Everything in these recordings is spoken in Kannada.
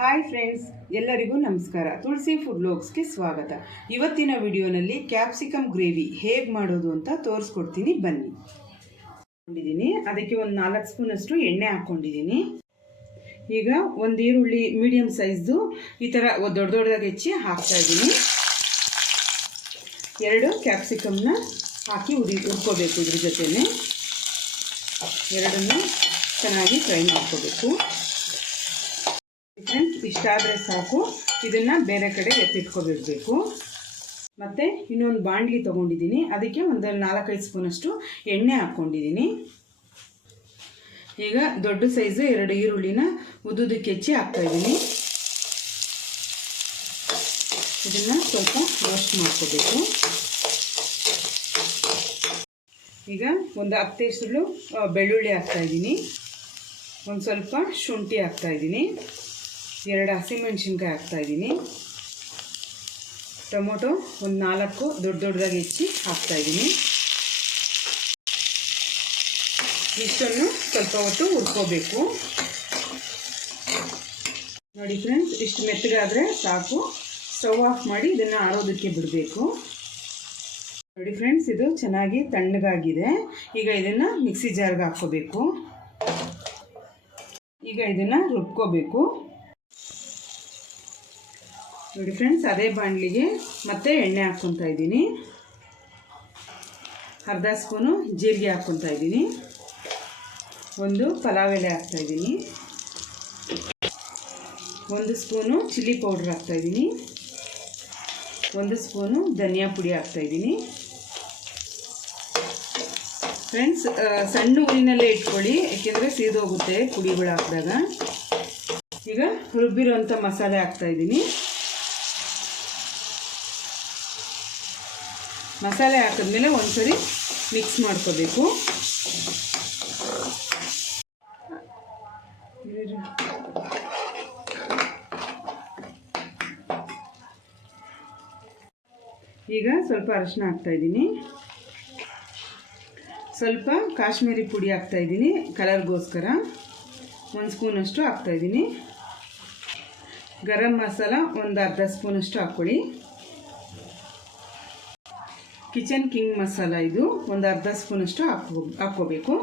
ಹಾಯ್ ಫ್ರೆಂಡ್ಸ್, ಎಲ್ಲರಿಗೂ ನಮಸ್ಕಾರ. ತುಳಸಿ ಫುಡ್ ವ್ಲಾಗ್ಸ್ಗೆ ಸ್ವಾಗತ. ಇವತ್ತಿನ ವಿಡಿಯೋನಲ್ಲಿ ಕ್ಯಾಪ್ಸಿಕಮ್ ಗ್ರೇವಿ ಹೇಗೆ ಮಾಡೋದು ಅಂತ ತೋರಿಸ್ಕೊಡ್ತೀನಿ, ಬನ್ನಿ. ಅದಕ್ಕೆ ಒಂದು 4 ಸ್ಪೂನಷ್ಟು ಎಣ್ಣೆ ಹಾಕ್ಕೊಂಡಿದ್ದೀನಿ. ಈಗ ಒಂದು ಈರುಳ್ಳಿ ಮೀಡಿಯಮ್ ಸೈಜ್ದು ಈ ಥರ ದೊಡ್ಡದಾಗಿ ಹೆಚ್ಚಿ ಹಾಕ್ತಾಯಿದ್ದೀನಿ. 2 ಕ್ಯಾಪ್ಸಿಕಮ್ನ ಹಾಕಿ ಹುರ್ಕೋಬೇಕು. ಇದ್ರ ಜೊತೆನೆ ಎರಡನ್ನು ಚೆನ್ನಾಗಿ ಫ್ರೈ ಮಾಡ್ಕೋಬೇಕು. ಫ್ರೆಂಡ್ಸ್, ಇಷ್ಟಾದರೆ ಸಾಕು. ಇದನ್ನು ಬೇರೆ ಕಡೆ ಎತ್ತಿಟ್ಕೊಬಿಡಬೇಕು. ಮತ್ತು ಇನ್ನೊಂದು ಬಾಣಲಿ ತೊಗೊಂಡಿದ್ದೀನಿ. ಅದಕ್ಕೆ ಒಂದು 4-5 ಸ್ಪೂನಷ್ಟು ಎಣ್ಣೆ ಹಾಕ್ಕೊಂಡಿದ್ದೀನಿ. ಈಗ ದೊಡ್ಡ ಸೈಜು 2 ಈರುಳ್ಳಿನ ಉದ್ದುದಕ್ಕೆ ಹೆಚ್ಚಿ ಹಾಕ್ತಾಯಿದ್ದೀನಿ. ಇದನ್ನು ಸ್ವಲ್ಪ ರೋಸ್ಟ್ ಮಾಡ್ಕೋಬೇಕು. ಈಗ ಒಂದು 10 ಎಸಳು ಬೆಳ್ಳುಳ್ಳಿ ಹಾಕ್ತಾಯಿದ್ದೀನಿ. ಒಂದು ಸ್ವಲ್ಪ ಶುಂಠಿ ಹಾಕ್ತಾಯಿದ್ದೀನಿ. 2 ಹಸಿಮೆಣಸಿನ್ಕಾಯಿ ಹಾಕ್ತಾಯಿದ್ದೀನಿ. ಟೊಮೊಟೊ ಒಂದು 4 ದೊಡ್ಡದಾಗಿ ಹೆಚ್ಚಿ ಹಾಕ್ತಾಯಿದ್ದೀನಿ. ಇಷ್ಟನ್ನು ಸ್ವಲ್ಪ ಹೊತ್ತು ಹುರ್ಕೋಬೇಕು. ನೋಡಿ ಫ್ರೆಂಡ್ಸ್, ಇಷ್ಟು ಮೆತ್ತಗಾದರೆ ಸಾಕು. ಸ್ಟವ್ ಆಫ್ ಮಾಡಿ ಇದನ್ನು ಆರೋದಕ್ಕೆ ಬಿಡಬೇಕು. ನೋಡಿ ಫ್ರೆಂಡ್ಸ್, ಇದು ಚೆನ್ನಾಗಿ ತಣ್ಣಗಾಗಿದೆ. ಈಗ ಇದನ್ನು ಮಿಕ್ಸಿ ಜಾರ್ಗೆ ಹಾಕ್ಕೋಬೇಕು. ಈಗ ಇದನ್ನು ರುಬ್ಕೋಬೇಕು. ನೋಡಿ ಫ್ರೆಂಡ್ಸ್, ಅದೇ ಬಾಣಲಿಗೆ ಮತ್ತೆ ಎಣ್ಣೆ ಹಾಕ್ಕೊತಾ ಇದ್ದೀನಿ. ಅರ್ಧ ಸ್ಪೂನು ಜೀರಿಗೆ ಹಾಕ್ಕೊತಾ ಇದ್ದೀನಿ. ಒಂದು ಪಲಾವ್ ಎಲೆ ಹಾಕ್ತಾಯಿದ್ದೀನಿ. 1 ಸ್ಪೂನು ಚಿಲ್ಲಿ ಪೌಡ್ರ್ ಹಾಕ್ತಾಯಿದ್ದೀನಿ. 1 ಸ್ಪೂನು ಧನಿಯಾ ಪುಡಿ ಹಾಕ್ತಾಯಿದ್ದೀನಿ. ಫ್ರೆಂಡ್ಸ್, ಸಣ್ಣ ಊರಿನಲ್ಲೇ ಇಟ್ಕೊಳ್ಳಿ, ಏಕೆಂದರೆ ಸೀದೋಗುತ್ತೆ ಪುಡಿಗಳು ಹಾಕಿದಾಗ. ಈಗ ರುಬ್ಬಿರೋಂಥ ಮಸಾಲೆ ಹಾಕ್ತಾಯಿದ್ದೀನಿ. ಮಸಾಲೆ ಹಾಕಿದ್ಮೇಲೆ ಒಂದ್ಸರಿ ಮಿಕ್ಸ್ ಮಾಡ್ಕೋಬೇಕು. ಈಗ ಸ್ವಲ್ಪ ಅರಿಶಿನ ಹಾಕ್ತಾಯಿದ್ದೀನಿ. ಸ್ವಲ್ಪ ಕಾಶ್ಮೀರಿ ಪುಡಿ ಹಾಕ್ತಾಯಿದ್ದೀನಿ, ಕಲರ್ಗೋಸ್ಕರ. 1 ಸ್ಪೂನಷ್ಟು ಹಾಕ್ತಾಯಿದ್ದೀನಿ. ಗರಂ ಮಸಾಲ ಒಂದು ಅರ್ಧ ಸ್ಪೂನಷ್ಟು ಹಾಕ್ಕೊಳ್ಳಿ. ಕಿಚನ್ ಕಿಂಗ್ ಮಸಾಲ ಇದು ಒಂದು ಅರ್ಧ ಸ್ಪೂನಷ್ಟು ಹಾಕ್ಕೋಬೇಕು.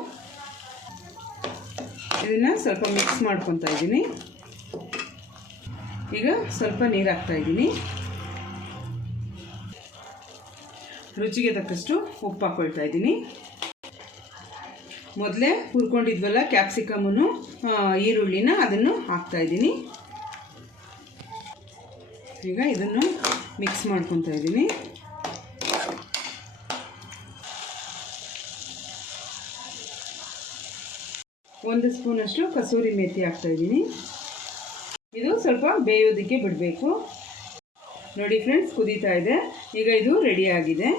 ಇದನ್ನು ಸ್ವಲ್ಪ ಮಿಕ್ಸ್ ಮಾಡ್ಕೊತಾ ಇದ್ದೀನಿ. ಈಗ ಸ್ವಲ್ಪ ನೀರು ಹಾಕ್ತಾಯಿದ್ದೀನಿ. ರುಚಿಗೆ ತಕ್ಕಷ್ಟು ಉಪ್ಪು ಹಾಕ್ಕೊಳ್ತಾ ಇದ್ದೀನಿ. ಮೊದಲೇ ಹುರ್ಕೊಂಡಿದ್ವಲ್ಲ ಕ್ಯಾಪ್ಸಿಕಮನ್ನು, ಈರುಳ್ಳಿನ, ಅದನ್ನು ಹಾಕ್ತಾಯಿದ್ದೀನಿ. ಈಗ ಇದನ್ನು ಮಿಕ್ಸ್ ಮಾಡ್ಕೊತಾ ಇದ್ದೀನಿ. ಒಂದು ಸ್ಪೂನಷ್ಟು ಕಸೂರಿ ಮೇಥಿ ಹಾಕ್ತಾಯಿದ್ದೀನಿ. ಇದು ಸ್ವಲ್ಪ ಬೇಯೋದಕ್ಕೆ ಬಿಡಬೇಕು. ನೋಡಿ ಫ್ರೆಂಡ್ಸ್, ಕುದೀತಾ ಇದೆ. ಈಗ ಇದು ರೆಡಿ ಆಗಿದೆ.